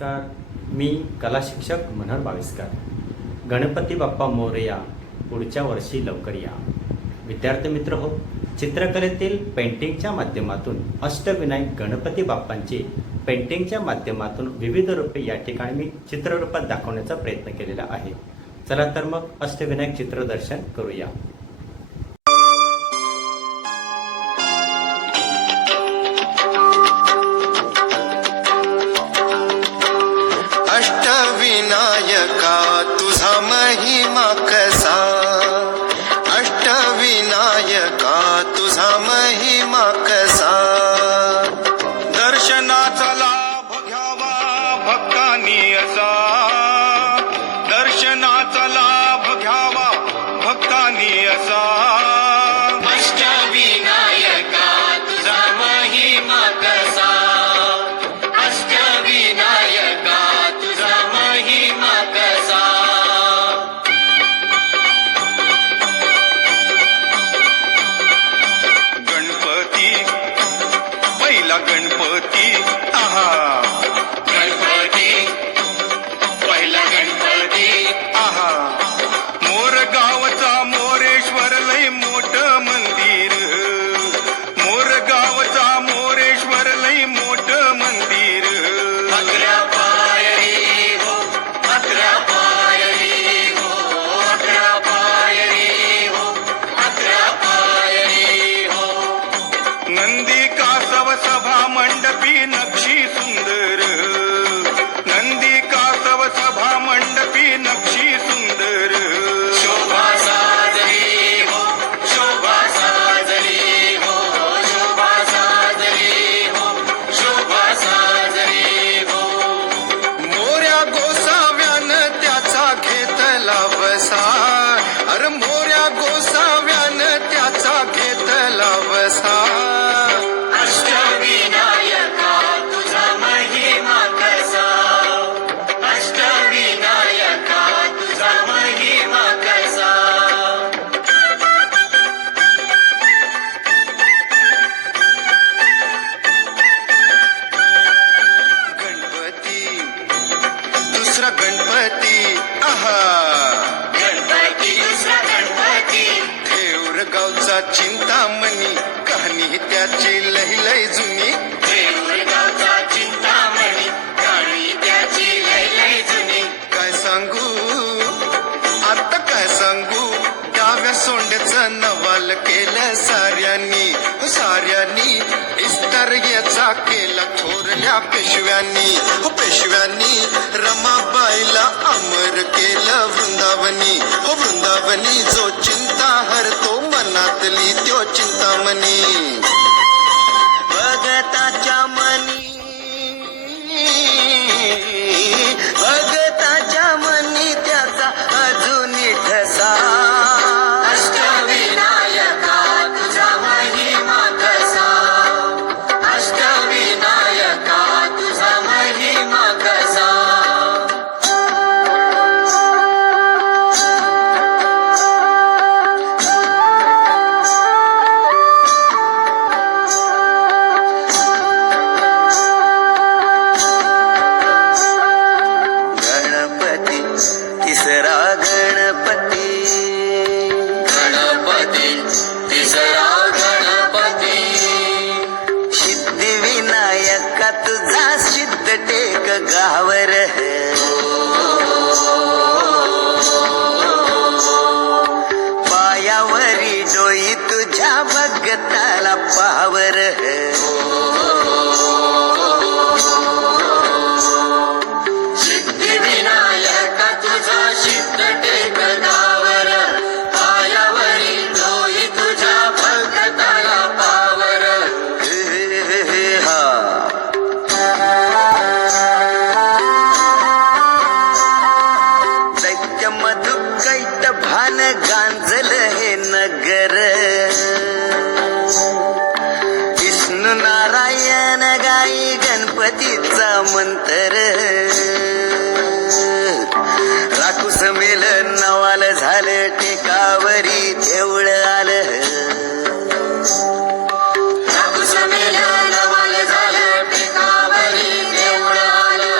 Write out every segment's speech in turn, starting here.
नमस्कार. मी कला शिक्षक मनोहर बाविस्कर. गणपती बाप्पा मोरया, पुढच्या वर्षी लवकर या. विद्यार्थी मित्र हो, चित्रकलेतील पेंटिंगच्या माध्यमातून अष्टविनायक गणपती बाप्पांची पेंटिंगच्या माध्यमातून विविध रूपे या ठिकाणी मी चित्ररूपात दाखवण्याचा प्रयत्न केलेला आहे. चला तर मग अष्टविनायक चित्रदर्शन करूया. अष्टविनायका तुझा महिमा कसा, अष्टविनायका तुझा महिमा कसा. दर्शनाचा लाभ घ्यावा भक्तांनी असा, दर्शनाचा लाभ घ्यावा भक्तांनी असा. अष्टविनायका तुझा महिमा कसा, अष्टविनायका तुझा महिमा कसा. गणपती पहिला गणपती आहा, गणपती पहिला गणपती आहा. मोर गावचा मोरेश्वर लय मोठं मंदिर, मोर गावचा मोरेश्वर लय मोठं मंदिर. अकरा पायरी हो, अकरा पायरी हो, अकरा पायरी हो, अकरा पायरी हो. नंदी कासव सभा मंडपी नक्षी सुंदर, नंदी कासव सभा मंडपी नक्षी सुंदर. शोभा साजरी हो, शोभा साजरी हो, शोभा साजरी हो, शोभा साजरी हो. मोऱ्या गोसाव्यानं त्याचा घेतला बसा, अरे मोऱ्या गोसाव्यानं त्याचा घेतला बसा. अष्टविनायका तुझा महिमा कसा, अष्टविनायका तुझा महिमा कसा. गणपती दुसरा गणपती आहा, गणपती दुसरा गणपती ठेऊर गावचा चिंतामणी, कहाणी त्याची लय लय जुनी. देऊळगावचा चिंतामणी, काळी त्याची लय लय जुनी. काय सांगू आता काय सांगू, डाव्या सोंड्याचं नवाल केलं साऱ्यांनी, साऱ्यांनी. इस्तर याचा केला थोरल्या पेशव्यांनी, पेशव्यांनी. रमाबाईला अमर केलं वृंदावनी, वृंदावनी. जो चिंता हरतो मनातली त्यो चिंतामणी. भगताच्या मनी, भगताच्या मनी त्याचा अजूनही ठसा. अष्टविनायका तुझा महिमा कसा, अष्टविनायका तुझा महिमा कसा. गणपती तिसरा गणपती, गणपती तिसरा गणपती सिद्धिविनायका तुझा सिद्ध टेक गावर. पायावरी डोई तुझ्या भगताला पावर. सिद्धिविनायका तुझा सिद्ध टेक गावर, पायावरी डोई तुझ्या भगताला पावर. हा दैत्य मधुकैट भान गांजल हे नगर. विष्णू नारायण गाई गणपतीचा मंत्र. राकुस मेल नवाल झालं टेकावरी देऊळ आलं. राकुस मेल नवाल झालं टेकावरी देऊळ आलं.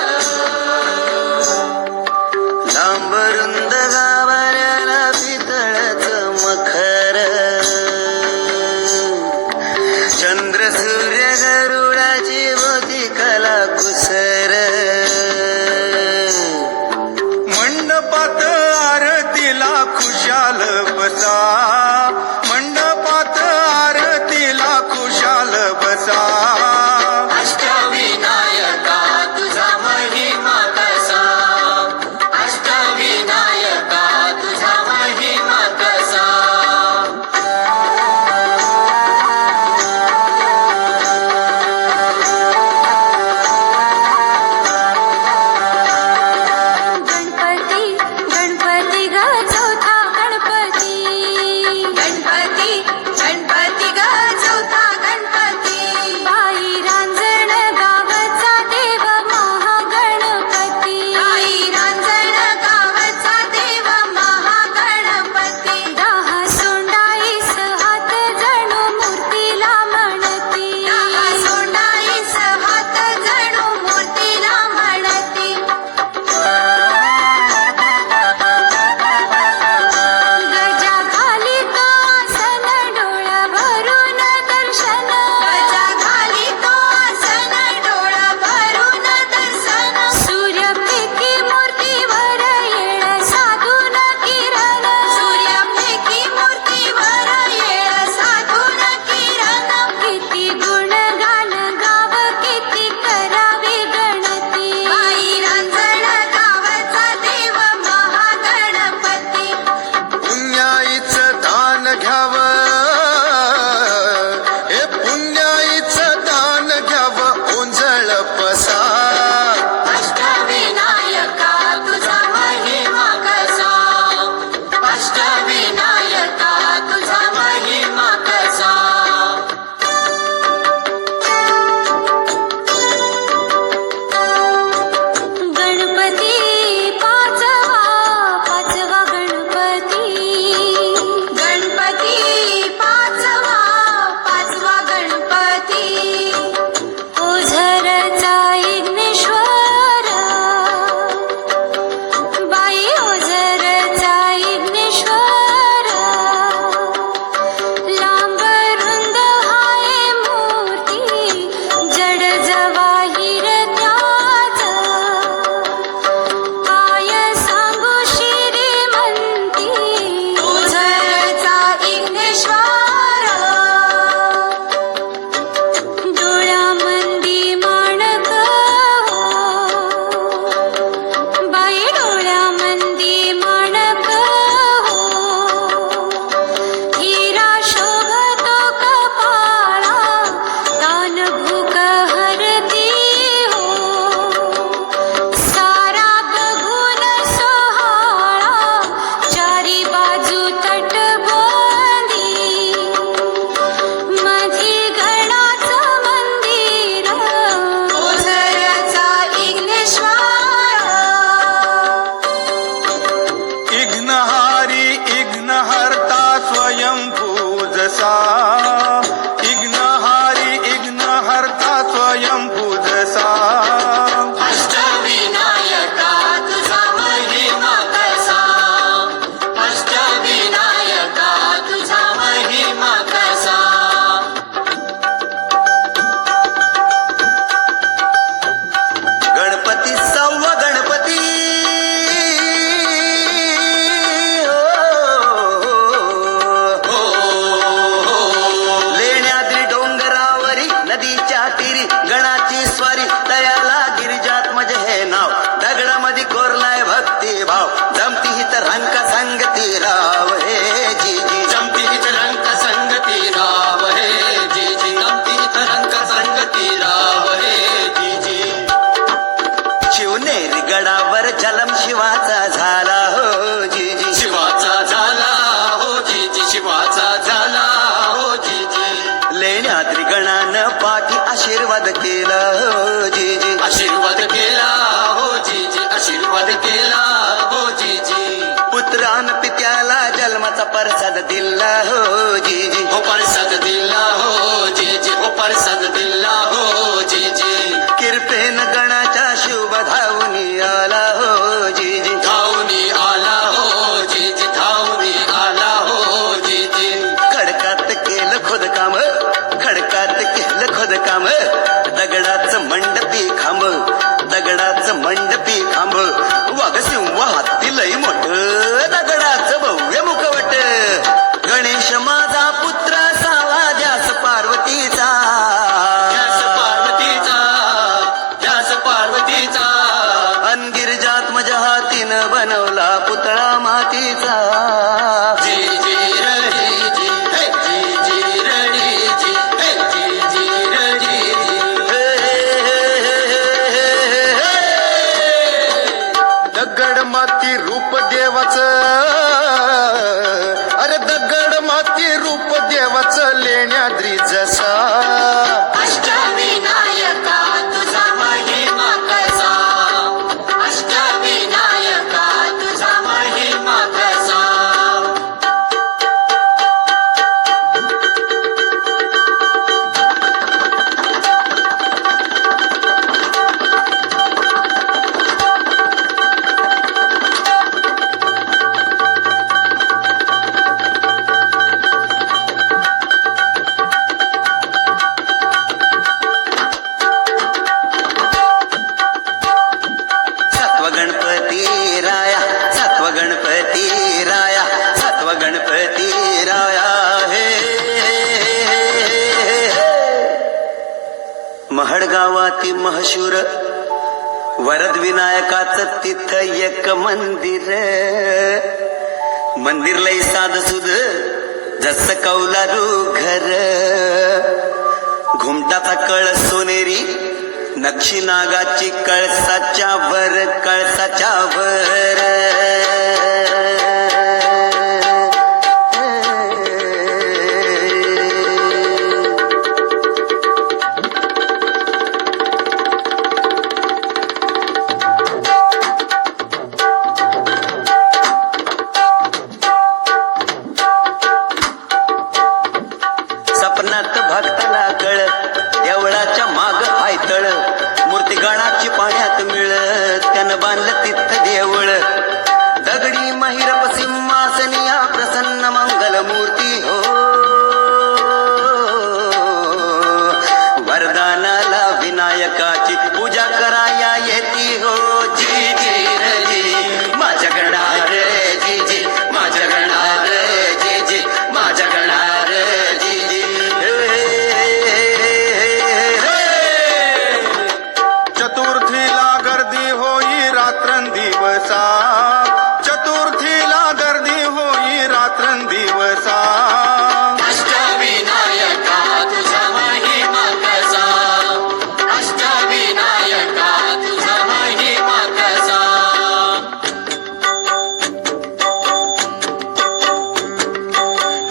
पाठी आशीर्वाद केला हो जीजी. आशीर्वाद केला हो जीजी, आशीर्वाद केला हो जीजी. पुत्रान पित्याला जन्माचा प्रसाद दिला हो जीजी. हो प्रसाद दिला हो जीजी, हो प्रसाद दिला हो जीजी. किरपेन गणाच्या शुभ धावून आला हो जीजी. धावणी आला हो जीजी, धावणी आला हो जीजी. खडकात केलं खोदकाम, खडकात केलं खोदकाम, दगडाचं मंडपी खांब, दगडाचं मंडपी खांब, वाघसिंह हाती लई मोठ, दगडाचं भव्य मुखवट. गणेश माझा पुत्र सावा ध्यास पार्वतीचा, ध्यास पार्वतीचा, ध्यास पार्वतीचा. गिरिजात्मज हातीनं बनवला पुतळा मातीचा. जीजी रडीजी, हे जीजी रडीजी, हे जीजी रडीजी. दगड माती रूप देवाचं, अरे दगड माती रूप देवाचं लेण्याद्री जसा. अष्टविनायका तुझा महिमा कसा, अष्टविनायका तुझा महिमा कसा. सत्व गणपती राया, सत्व गणपती राया, सत्व गणपती राया हे. महडगावाती महशूर वरद विनायकाचं तिथं एक मंदिर. मंदिर लई साध सुध जस कौलारू घर. घुमटाचा कळस सोनेरी, नक्षी नागाची कळसाच्या वर, कळसाच्या वर. सपनात भक्ताला कळ, देवळाच्या माग आयतळ, मूर्ती गणाची पाण्यात मिळत, त्यानं बांधलं तिथं देवळ. दगडी महिरप सिंहासनिया प्रसन्न मंगल मूर्ती हो. वरदानाला विनायकाची पूजा कराया येती हो. जी जी रे जी माझ्या गणार जी जी, माझ्या गणार जी जी, माझ्या गणार जी जी. चतुर्थीला गर्दी होई रात्रंदिवसा, चतुर्थीला गर्दी होई रात्रंदिवसा. अष्टविनायका तुझा महिमा कसा, अष्टविनायका तुझा महिमा कसा.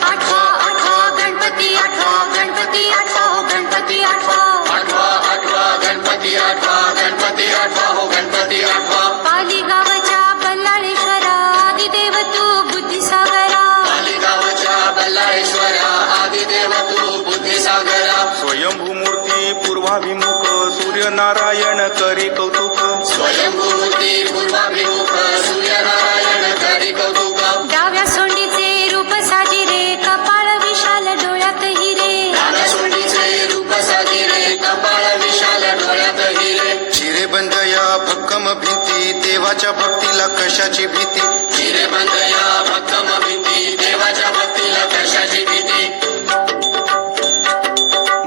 आठवा आठवा गणपती, आठवा गणपती, आठवा हो गणपती, आठवा. आठवा आठवा गणपती, आठवा गणपती, आठवा हो गणपती, आठवा. पाली गावाच्या बल्लाळेश्वरा आदिदेव तू बुद्धिसागरा. मालिगावच्या बल्लाळेश्वरा आदिदेव तू बुद्धिसागरा. स्वयंभू मूर्ती पूर्वाभिमुख सूर्यनारायण करी कौतुक. स्वयंभूती पूर्वाभिमुख सूर्यनारायण करी कौतुक. डाव्या सोंडीचे रूप साजिरे, कपाळ विशाल डोळ्यात हिरे. डाव्या सोंडीचे रूप साजिरे, कपाळ विशाल डोळ्यात हिरे. चिरेबंद या भक्कम भिंती, देवाच्या भक्तीला कशाची भीती. चिरेबंद या भक्कम भिंती, देवाच्या भक्तीला कशाची भीती.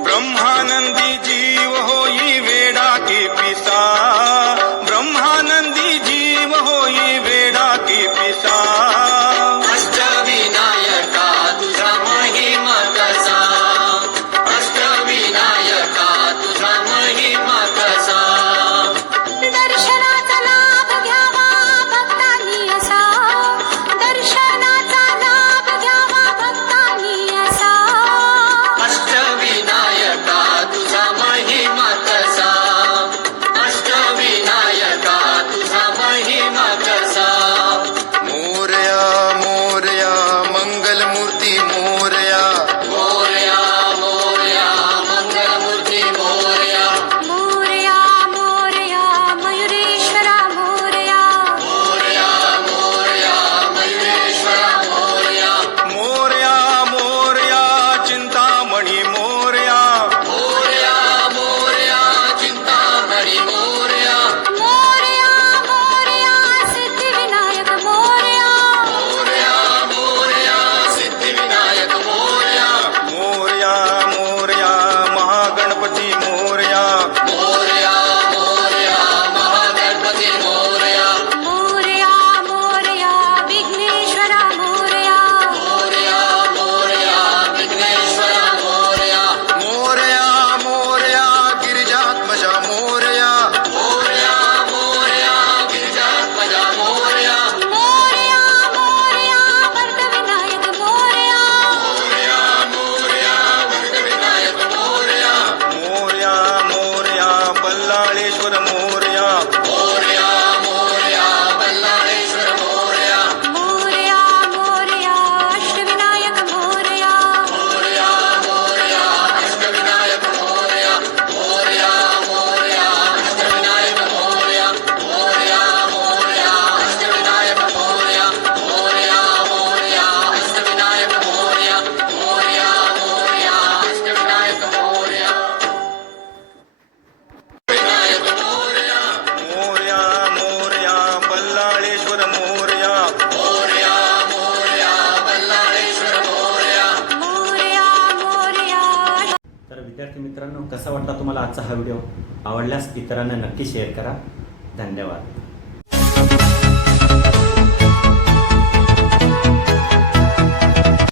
ब्रह्मानंदी जीव होई वेडा के पिसा, ब्रह्मानंदी जीव होई वेडा के पिसा. अष्टविनायका तुझा महिमा कसा, अष्टविनायका तुझा महिमा कसा. दर्शनाचा लाभ घ्यावा भक्तांनी असा, दर्शनाचा लाभ विद्यार्थी मित्रांनो, कसा वाटला तुम्हाला आजचा हा व्हिडिओ? आवडल्यास इतरांना नक्की शेअर करा. धन्यवाद.